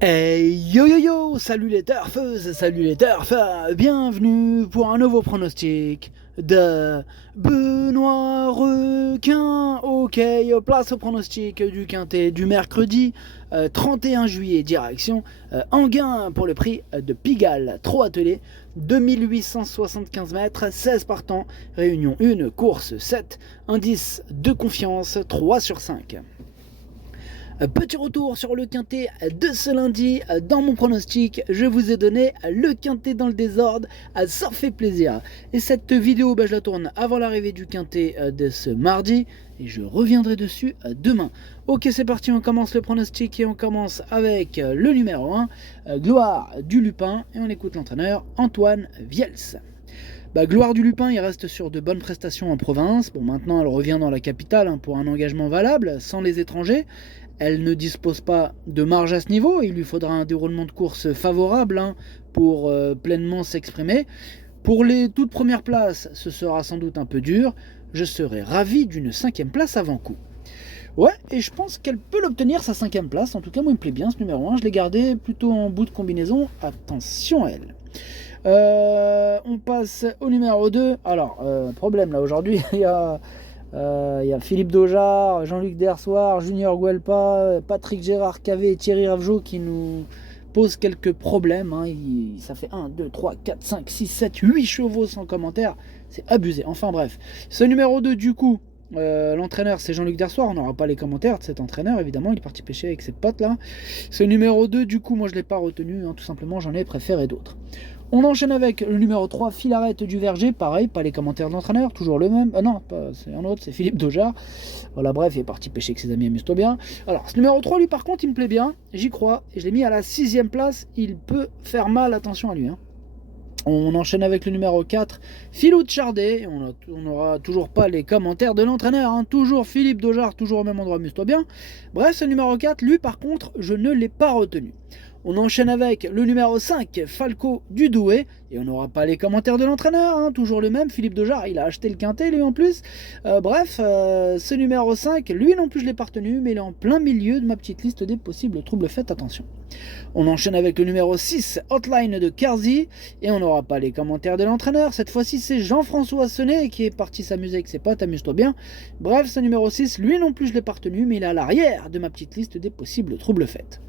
Hey yo yo yo, salut les turfeuses, salut les turfeurs, bienvenue pour un nouveau pronostic de Benoît Requin. Ok, place au pronostic du quintet du mercredi 31 juillet, direction Enghien pour le prix de Pigalle, 3 attelés, 2875 mètres, 16 partants, réunion 1, course 7, indice de confiance 3 sur 5. Petit retour sur le quintet de ce lundi. Dans mon pronostic, je vous ai donné le quintet dans le désordre. Ça fait plaisir. Et cette vidéo, je la tourne avant l'arrivée du quintet de ce mardi. Et je reviendrai dessus demain. Ok, c'est parti, on commence le pronostic et on commence avec le numéro 1, Gloire du Lupin. Et on écoute l'entraîneur Antoine Viels. Gloire du Lupin, il reste sur de bonnes prestations en province. Bon, maintenant, elle revient dans la capitale pour un engagement valable, sans les étrangers. Elle ne dispose pas de marge à ce niveau. Il lui faudra un déroulement de course favorable pour pleinement s'exprimer. Pour les toutes premières places, ce sera sans doute un peu dur. Je serais ravi d'une 5e place avant coup. Ouais, et je pense qu'elle peut l'obtenir, sa 5e place. En tout cas, moi, il me plaît bien ce numéro 1. Je l'ai gardé plutôt en bout de combinaison. Attention à elle. On passe au numéro 2. Alors, problème là, aujourd'hui, il y a Philippe Daujar, Jean-Luc Dersoir, Junior Guelpa, Patrick Gérard Cavé et Thierry Ravgeot qui nous posent quelques problèmes. Ça fait 1, 2, 3, 4, 5, 6, 7, 8 chevaux sans commentaire. C'est abusé. Enfin bref. Ce numéro 2, du coup, l'entraîneur c'est Jean-Luc Dersoir. On n'aura pas les commentaires de cet entraîneur, évidemment. Il est parti pêcher avec ses potes là. Ce numéro 2, du coup, moi je ne l'ai pas retenu. Tout simplement, j'en ai préféré d'autres. On enchaîne avec le numéro 3, Filarette du Verger. Pareil, pas les commentaires de l'entraîneur, toujours le même. Non, c'est un autre, c'est Philippe Daujar. Voilà, bref, il est parti pêcher avec ses amis, amuse-toi bien. Alors, ce numéro 3, lui, par contre, il me plaît bien. J'y crois. Et je l'ai mis à la 6e place. Il peut faire mal, attention à lui. On enchaîne avec le numéro 4, Philou de Chardet. On n'aura toujours pas les commentaires de l'entraîneur. Toujours Philippe Daujar, toujours au même endroit, amuse-toi bien. Bref, ce numéro 4, lui, par contre, je ne l'ai pas retenu. On enchaîne avec le numéro 5, Falco du Douai. Et on n'aura pas les commentaires de l'entraîneur, toujours le même. Philippe Daujar, il a acheté le quintet, lui, en plus. Ce numéro 5, lui non plus, je ne l'ai pas retenu, mais il est en plein milieu de ma petite liste des possibles troubles. Faites attention. On enchaîne avec le numéro 6, Hotline de Carzy. Et on n'aura pas les commentaires de l'entraîneur. Cette fois-ci, c'est Jean-François Sonnet qui est parti s'amuser avec ses potes. Amuse-toi bien. Bref, ce numéro 6, lui non plus, je ne l'ai pas retenu, mais il est à l'arrière de ma petite liste des possibles troubles. Faites.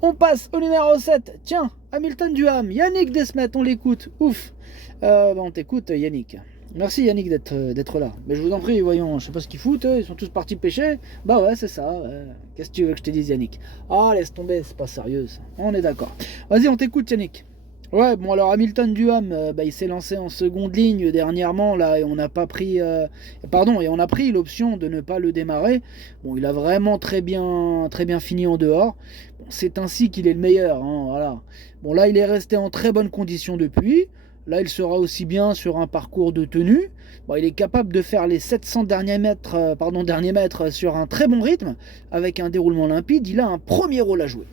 On passe au numéro 7. Tiens, Hamilton Duham, Yannick Desmet, on l'écoute. Ouf. On t'écoute, Yannick. Merci Yannick d'être là. Mais je vous en prie, voyons, je sais pas ce qu'ils foutent, ils sont tous partis pêcher. Bah ouais, c'est ça. Ouais. Qu'est-ce que tu veux que je te dise, Yannick? Ah, laisse tomber, c'est pas sérieux ça. On est d'accord. Vas-y, on t'écoute, Yannick. Ouais, bon alors Hamilton Duham, il s'est lancé en seconde ligne dernièrement là et on n'a pas pris, et on a pris l'option de ne pas le démarrer. Bon, il a vraiment très bien fini en dehors. Bon, c'est ainsi qu'il est le meilleur, voilà. Bon là, il est resté en très bonne condition depuis. Là, il sera aussi bien sur un parcours de tenue. Bon, il est capable de faire les 700 derniers mètres sur un très bon rythme avec un déroulement limpide. Il a un premier rôle à jouer.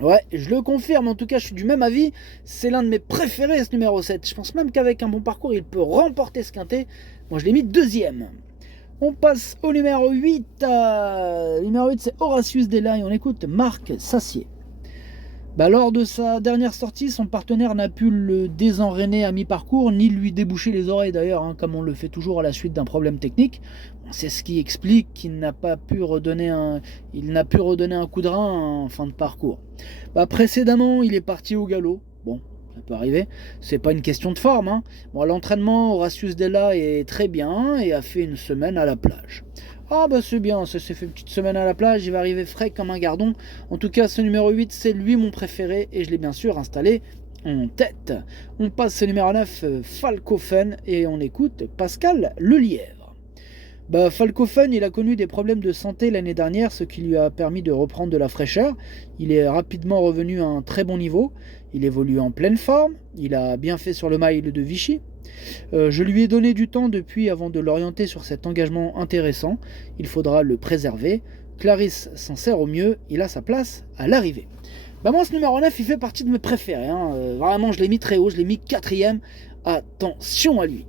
Ouais, je le confirme, en tout cas je suis du même avis, c'est l'un de mes préférés ce numéro 7. Je pense même qu'avec un bon parcours il peut remporter ce quintet. Moi je l'ai mis 2e. On passe au numéro 8. Le numéro 8 c'est Horatius Della et on écoute Marc Sassier. Lors de sa dernière sortie, son partenaire n'a pu le désenraîner à mi-parcours, ni lui déboucher les oreilles d'ailleurs, comme on le fait toujours à la suite d'un problème technique. C'est ce qui explique qu'il n'a pu redonner un coup de rein en fin de parcours. Précédemment, il est parti au galop. Bon, ça peut arriver. C'est pas une question de forme. L'entraînement, Horatius Della est très bien et a fait une semaine à la plage. Ah c'est bien, ça s'est fait une petite semaine à la plage, il va arriver frais comme un gardon. En tout cas, ce numéro 8, c'est lui mon préféré et je l'ai bien sûr installé en tête. On passe au numéro 9, Falcofen, et on écoute Pascal Lelièvre. Falcofen, il a connu des problèmes de santé l'année dernière, ce qui lui a permis de reprendre de la fraîcheur. Il est rapidement revenu à un très bon niveau. Il évolue en pleine forme. Il a bien fait sur le mile de Vichy. Je lui ai donné du temps depuis avant de l'orienter sur cet engagement intéressant. Il faudra le préserver. Clarisse s'en sert au mieux. Il a sa place à l'arrivée. Moi, ce numéro 9, il fait partie de mes préférés. Vraiment, je l'ai mis très haut. Je l'ai mis 4e. Attention à lui.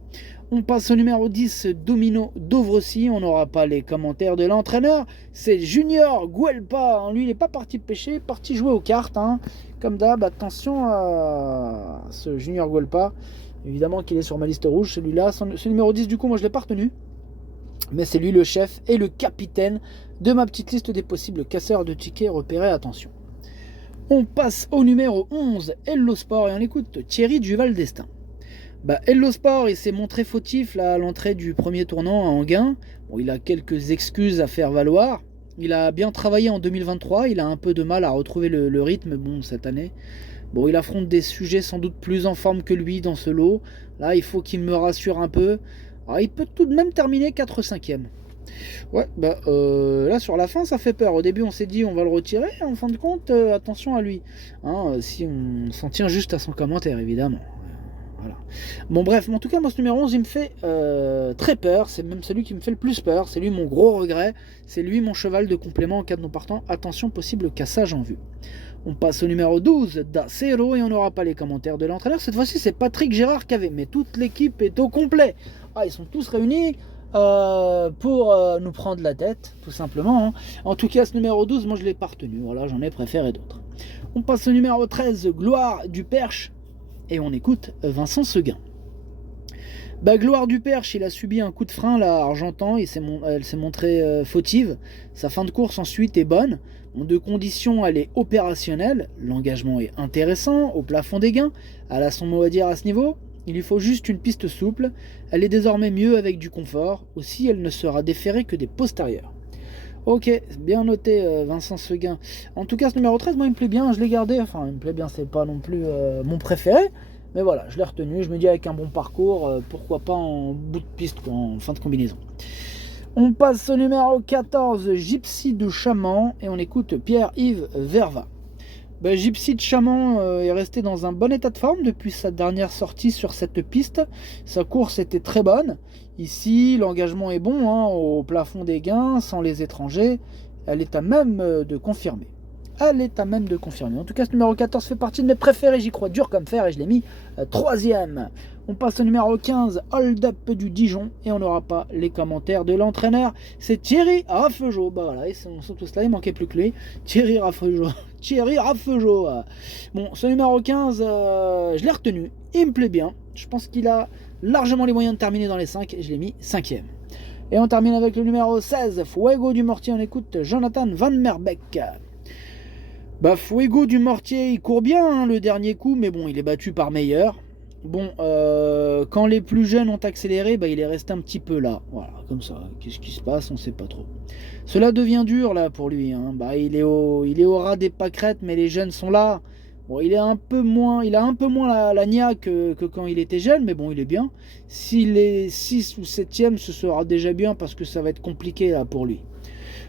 On passe au numéro 10, Domino Dovrosi. On n'aura pas les commentaires de l'entraîneur. C'est Junior Guelpa. Lui, il n'est pas parti pêcher, parti jouer aux cartes. Hein. Comme d'hab, attention à ce Junior Guelpa. Évidemment qu'il est sur ma liste rouge, celui-là. Ce numéro 10, du coup, moi, je ne l'ai pas retenu. Mais c'est lui le chef et le capitaine de ma petite liste des possibles casseurs de tickets repérés. Attention. On passe au numéro 11, Hello Sport. Et on écoute Thierry Duval d'Estaing. Hello Sport, il s'est montré fautif là, à l'entrée du premier tournant à Enghien. Bon, il a quelques excuses à faire valoir. Il a bien travaillé en 2023, il a un peu de mal à retrouver le rythme cette année. Bon, il affronte des sujets sans doute plus en forme que lui dans ce lot. Là, il faut qu'il me rassure un peu. Alors, il peut tout de même terminer 4-5e. Ouais, là sur la fin ça fait peur. Au début on s'est dit on va le retirer, en fin de compte attention à lui. Hein, si on s'en tient juste à son commentaire évidemment. Voilà. Bon bref, en tout cas moi ce numéro 11 il me fait très peur, c'est même celui qui me fait le plus peur, c'est lui mon gros regret, c'est lui mon cheval de complément en cas de non partant, attention possible cassage en vue. On passe au numéro 12, Dacero, et on n'aura pas les commentaires de l'entraîneur, cette fois-ci c'est Patrick Gérard qui avait, mais toute l'équipe est au complet. Ah, ils sont tous réunis pour nous prendre la tête, tout simplement. Hein. En tout cas ce numéro 12, moi je ne l'ai pas retenu, voilà, j'en ai préféré d'autres. On passe au numéro 13, Gloire du Perche. Et on écoute Vincent Seguin. Gloire du Perche, il a subi un coup de frein là, Argentan, elle s'est montrée fautive. Sa fin de course ensuite est bonne. En deux conditions, elle est opérationnelle. L'engagement est intéressant, au plafond des gains. Elle a son mot à dire à ce niveau. Il lui faut juste une piste souple. Elle est désormais mieux avec du confort. Aussi, elle ne sera déférée que des postérieurs. Ok, bien noté Vincent Seguin. En tout cas ce numéro 13, moi il me plaît bien, je l'ai gardé, enfin il me plaît bien, c'est pas non plus mon préféré, mais voilà, je l'ai retenu, je me dis avec un bon parcours, pourquoi pas en bout de piste, quoi, en fin de combinaison. On passe au numéro 14, Gypsy de Chaman, et on écoute Pierre-Yves Verva. Gypsy de Chaman est resté dans un bon état de forme depuis sa dernière sortie sur cette piste. Sa course était très bonne. Ici, l'engagement est bon, hein, au plafond des gains, sans les étrangers. Elle est à même de confirmer. En tout cas, ce numéro 14 fait partie de mes préférés. J'y crois dur comme fer et je l'ai mis 3e. On passe au numéro 15, Hold Up du Dijon. Et on n'aura pas les commentaires de l'entraîneur. C'est Thierry Raffegeau. Voilà, ils sont tous là, il manquait plus que lui. Thierry Raffegeau. Bon, ce numéro 15, je l'ai retenu. Il me plaît bien. Je pense qu'il a largement les moyens de terminer dans les 5. Je l'ai mis 5e. Et on termine avec le numéro 16, Fuego du Mortier. On écoute Jonathan Van Merbeek. Fuego du Mortier, il court bien hein, le dernier coup, mais bon, il est battu par Meilleur. Bon, quand les plus jeunes ont accéléré, il est resté un petit peu là. Voilà, comme ça. Qu'est-ce qui se passe? On ne sait pas trop. Cela devient dur là pour lui. Hein. Il est au ras des pâquerettes, mais les jeunes sont là. Bon, il a un peu moins la niaque que quand il était jeune, mais bon, il est bien. S'il est 6 ou 7e, ce sera déjà bien parce que ça va être compliqué là pour lui.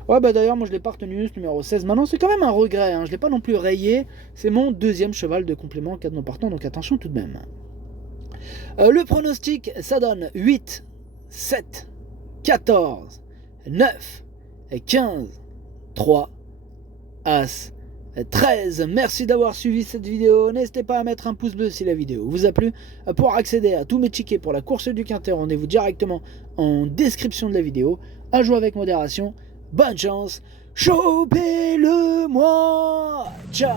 Ouais, d'ailleurs, moi je l'ai pas retenu, ce numéro 16. Maintenant, c'est quand même un regret. Hein. Je l'ai pas non plus rayé. C'est mon 2e cheval de complément en cas de non partant, donc attention tout de même. Le pronostic, ça donne 8, 7, 14, 9, 15, 3, As, 13. Merci d'avoir suivi cette vidéo. N'hésitez pas à mettre un pouce bleu si la vidéo vous a plu. Pour accéder à tous mes tickets pour la course du Quintet, rendez-vous directement en description de la vidéo. À jouer avec modération. Bonne chance. Chopez-le-moi. Ciao.